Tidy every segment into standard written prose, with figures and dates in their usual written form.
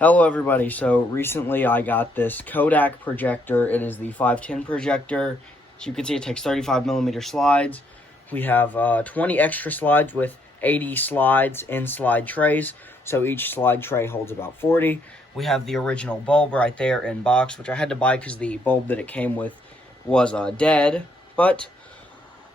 Hello everybody, so recently I got this Kodak projector. It is the 510 projector. As you can see, it takes 35mm slides. We have 20 extra slides with 80 slides in slide trays, so each slide tray holds about 40. We have the original bulb right there in box, which I had to buy because the bulb that it came with was dead, but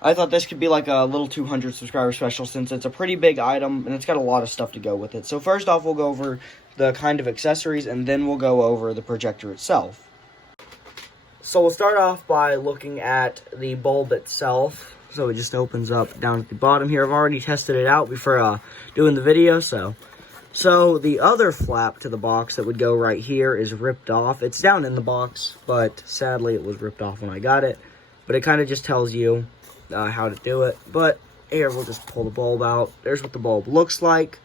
I thought this could be like a little 200 subscriber special since it's a pretty big item and it's got a lot of stuff to go with it. So first off, we'll go over the kind of accessories and then we'll go over the projector itself. So we'll start off by looking at the bulb itself. So it just opens up down at the bottom here. I've already tested it out before doing the video. So the other flap to the box that would go right here is ripped off. It's down in the box, but sadly it was ripped off when I got it. But it kind of just tells you how to do it. But here, we'll just pull the bulb out. There's what the bulb looks like.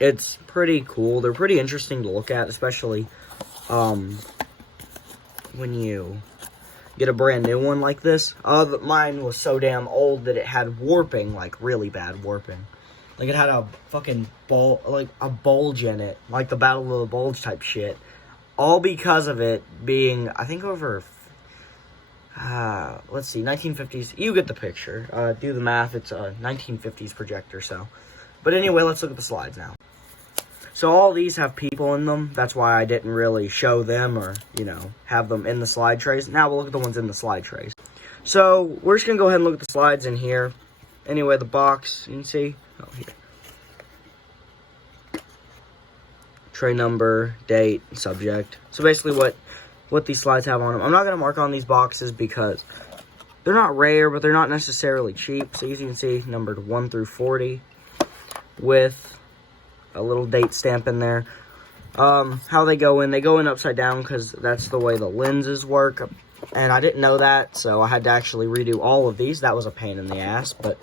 It's pretty cool. They're pretty interesting to look at, especially when you get a brand new one like this. Mine was so damn old that it had warping, like really bad warping. Like it had a fucking a bulge in it, like the Battle of the Bulge type shit. All because of it being, I think, over let's see, 1950s. You get the picture. Do the math. It's a 1950s projector, so. But anyway, let's look at the slides now. So all these have people in them. That's why I didn't really show them or, have them in the slide trays. Now we'll look at the ones in the slide trays. So we're just going to go ahead and look at the slides in here. Anyway, the box, you can see. Oh, here. Tray number, date, subject. So basically what these slides have on them. I'm not going to mark on these boxes because they're not rare, but they're not necessarily cheap. So as you can see, numbered 1 through 40 with a little date stamp in there. How they go in upside down because that's the way the lenses work. And I didn't know that, so I had to actually redo all of these. That was a pain in the ass. But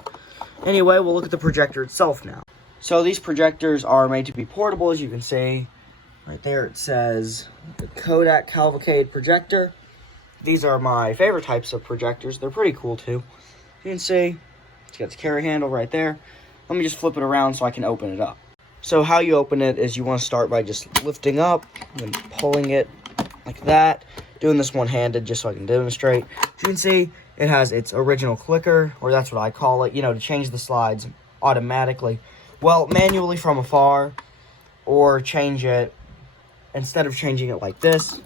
anyway, we'll look at the projector itself now. So these projectors are made to be portable, as you can see. Right there it says the Kodak Cavalcade projector. These are my favorite types of projectors. They're pretty cool too. You can see it's got the carry handle right there. Let me just flip it around so I can open it up. So how you open it is you want to start by just lifting up and pulling it like that. Doing this one-handed just so I can demonstrate. As you can see, it has its original clicker, or that's what I call it, to change the slides automatically. Well, manually from afar, or change it instead of changing it like this. It's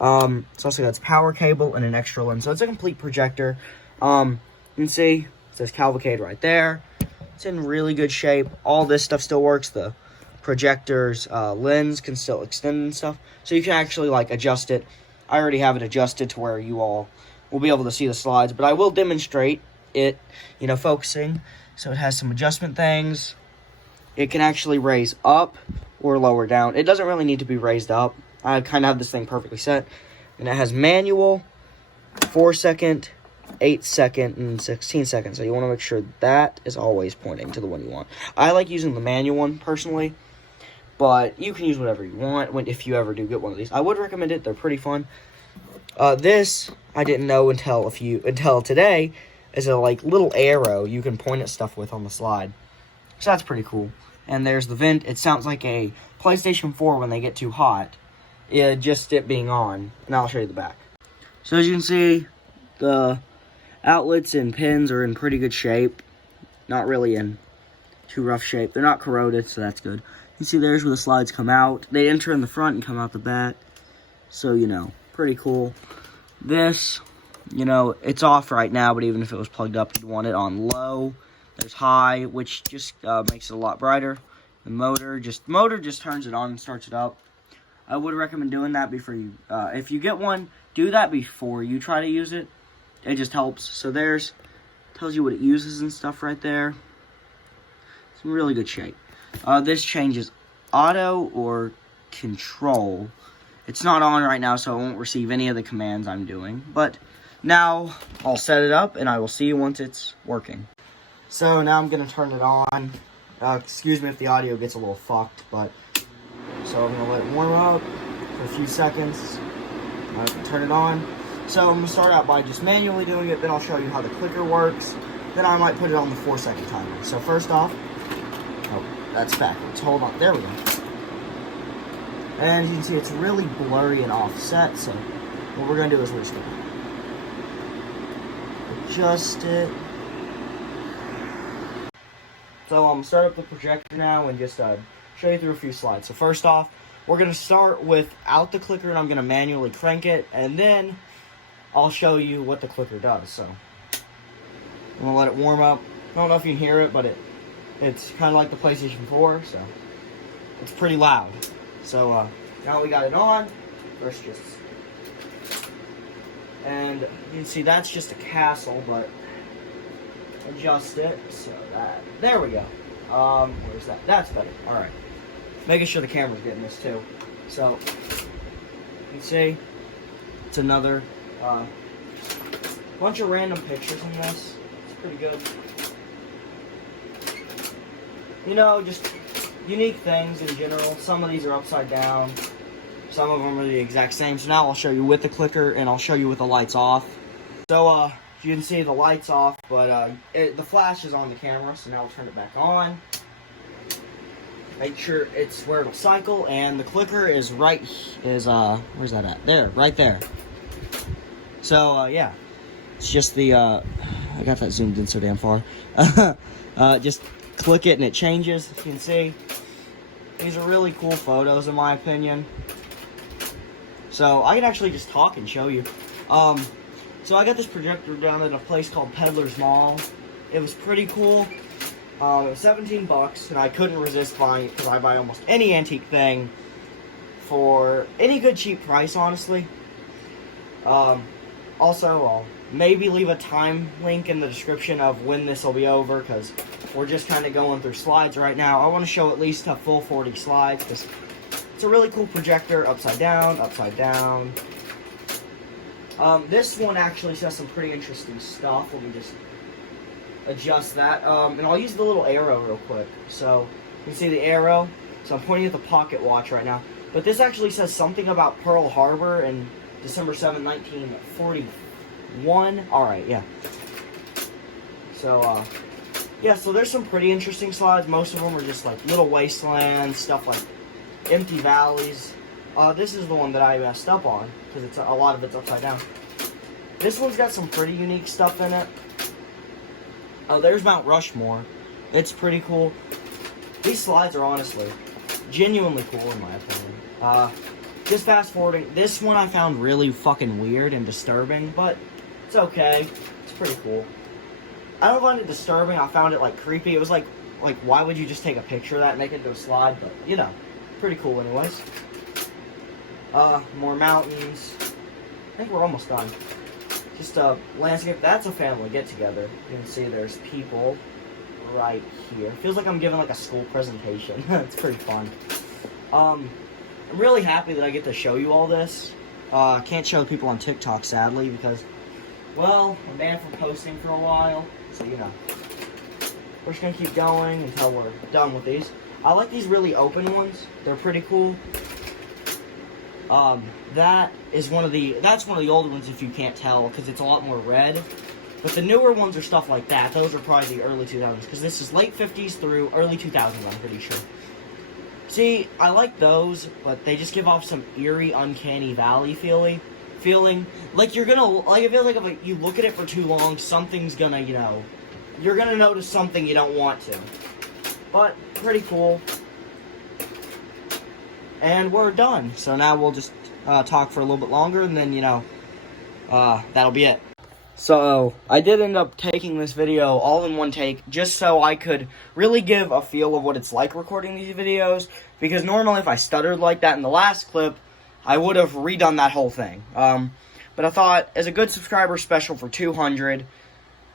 also got its power cable and an extra lens. So it's a complete projector. You can see it says Cavalcade right there. It's in really good shape. All this stuff still works. The projector's lens can still extend and stuff. So you can actually adjust it. I already have it adjusted to where you all will be able to see the slides. But I will demonstrate it, focusing. So it has some adjustment things. It can actually raise up or lower down. It doesn't really need to be raised up. I kind of have this thing perfectly set. And it has manual, 4-second, 8-second, and 16-second. So you want to make sure that is always pointing to the one you want. I like using the manual one personally, but you can use whatever you want if you ever do get one of these. I would recommend it. They're pretty fun. This I didn't know until today is a little arrow you can point at stuff with on the slide. So that's pretty cool. And there's the vent. It sounds like a PlayStation 4 when they get too hot. Just it being on. And I'll show you the back. So as you can see, the outlets and pins are in pretty good shape. Not really in too rough shape. They're not corroded, so that's good. You see there's where the slides come out. They enter in the front and come out the back. So, pretty cool. This, it's off right now, but even if it was plugged up, you'd want it on low. There's high, which just makes it a lot brighter. The motor just turns it on and starts it up. I would recommend doing that before you, if you get one, do that before you try to use it. It just helps. So tells you what it uses and stuff right there. It's in really good shape. This changes auto or control. It's not on right now, so it won't receive any of the commands I'm doing. But now I'll set it up, and I will see you once it's working. So now I'm going to turn it on. Excuse me if the audio gets a little fucked, but... So I'm going to let it warm up for a few seconds. I can turn it on. So I'm going to start out by just manually doing it, then I'll show you how the clicker works. Then I might put it on the 4-second timer. So first off, that's backwards. Hold on. There we go. And as you can see, it's really blurry and offset. So what we're going to do is we're just going to adjust it. So I'm going to start up the projector now and just show you through a few slides. So first off, we're going to start without the clicker, and I'm going to manually crank it, and then I'll show you what the clicker does. So I'm going to let it warm up. I don't know if you can hear it, but it's kind of like the PlayStation 4, so it's pretty loud. So now we got it on. First just, and you can see that's just a castle, but adjust it so that, there we go. Where's that? That's better. All right. Making sure the camera's getting this too. So you can see it's another bunch of random pictures in this. It's pretty good. You know, just unique things in general. Some of these are upside down. Some of them are the exact same. So now I'll show you with the clicker, and I'll show you with the lights off. So you can see the lights off, but the flash is on the camera. So now I'll turn it back on. Make sure it's where it'll cycle, and the clicker is where's that at? There, right there. So yeah, it's just the I got that zoomed in so damn far. Just click it and it changes. As you can see, these are really cool photos in my opinion. So I can actually just talk and show you. So I got this projector down at a place called Peddler's Mall. It was pretty cool. It was 17 bucks, and I couldn't resist buying it because I buy almost any antique thing for any good cheap price, honestly. Also, I'll maybe leave a time link in the description of when this will be over, because we're just kind of going through slides right now. I want to show at least a full 40 slides, because it's a really cool projector, upside down, upside down. This one actually says some pretty interesting stuff. Let me just adjust that, and I'll use the little arrow real quick. So you can see the arrow. So I'm pointing at the pocket watch right now, but this actually says something about Pearl Harbor and December 7, 1941. All right, yeah. So yeah, so there's some pretty interesting slides. Most of them are just like little wastelands, stuff like empty valleys. This is the one that I messed up on because it's a lot of it's upside down. This one's got some pretty unique stuff in it. Oh, there's Mount Rushmore. It's pretty cool. These slides are honestly genuinely cool in my opinion. Just fast forwarding. This one I found really fucking weird and disturbing, but it's okay. It's pretty cool. I don't find it disturbing. I found it like creepy. It was like why would you just take a picture of that and make it into a slide? But you know, pretty cool anyways. More mountains. I think we're almost done. Just a landscape. That's a family get-together. You can see there's people right here. Feels like I'm giving like a school presentation. It's pretty fun. I'm really happy that I get to show you all this. Can't show people on TikTok, sadly, because, well, I'm banned from posting for a while. So, you know, we're just going to keep going until we're done with these. I like these really open ones. They're pretty cool. That's one of the older ones if you can't tell, because it's a lot more red. But the newer ones are stuff like that. Those are probably the early 2000s, because this is late 50s through early 2000s, I'm pretty sure. See, I like those, but they just give off some eerie, uncanny valley feeling. Like you're gonna, like it feels like if you look at it for too long, something's gonna, you know, you're gonna notice something you don't want to. But, pretty cool. And we're done. So now we'll just talk for a little bit longer, and then, you know, that'll be it. So, I did end up taking this video all in one take, just so I could really give a feel of what it's like recording these videos, because normally if I stuttered like that in the last clip, I would have redone that whole thing. But I thought, as a good subscriber special for 200,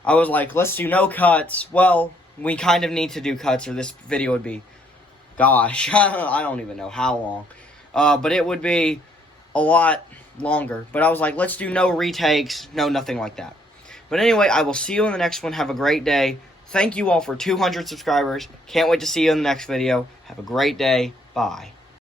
I was like, let's do no cuts. Well, we kind of need to do cuts, or this video would be, gosh, I don't even know how long. But it would be a lot longer. But I was like, let's do no retakes, no nothing like that. But anyway, I will see you in the next one. Have a great day. Thank you all for 200 subscribers. Can't wait to see you in the next video. Have a great day. Bye.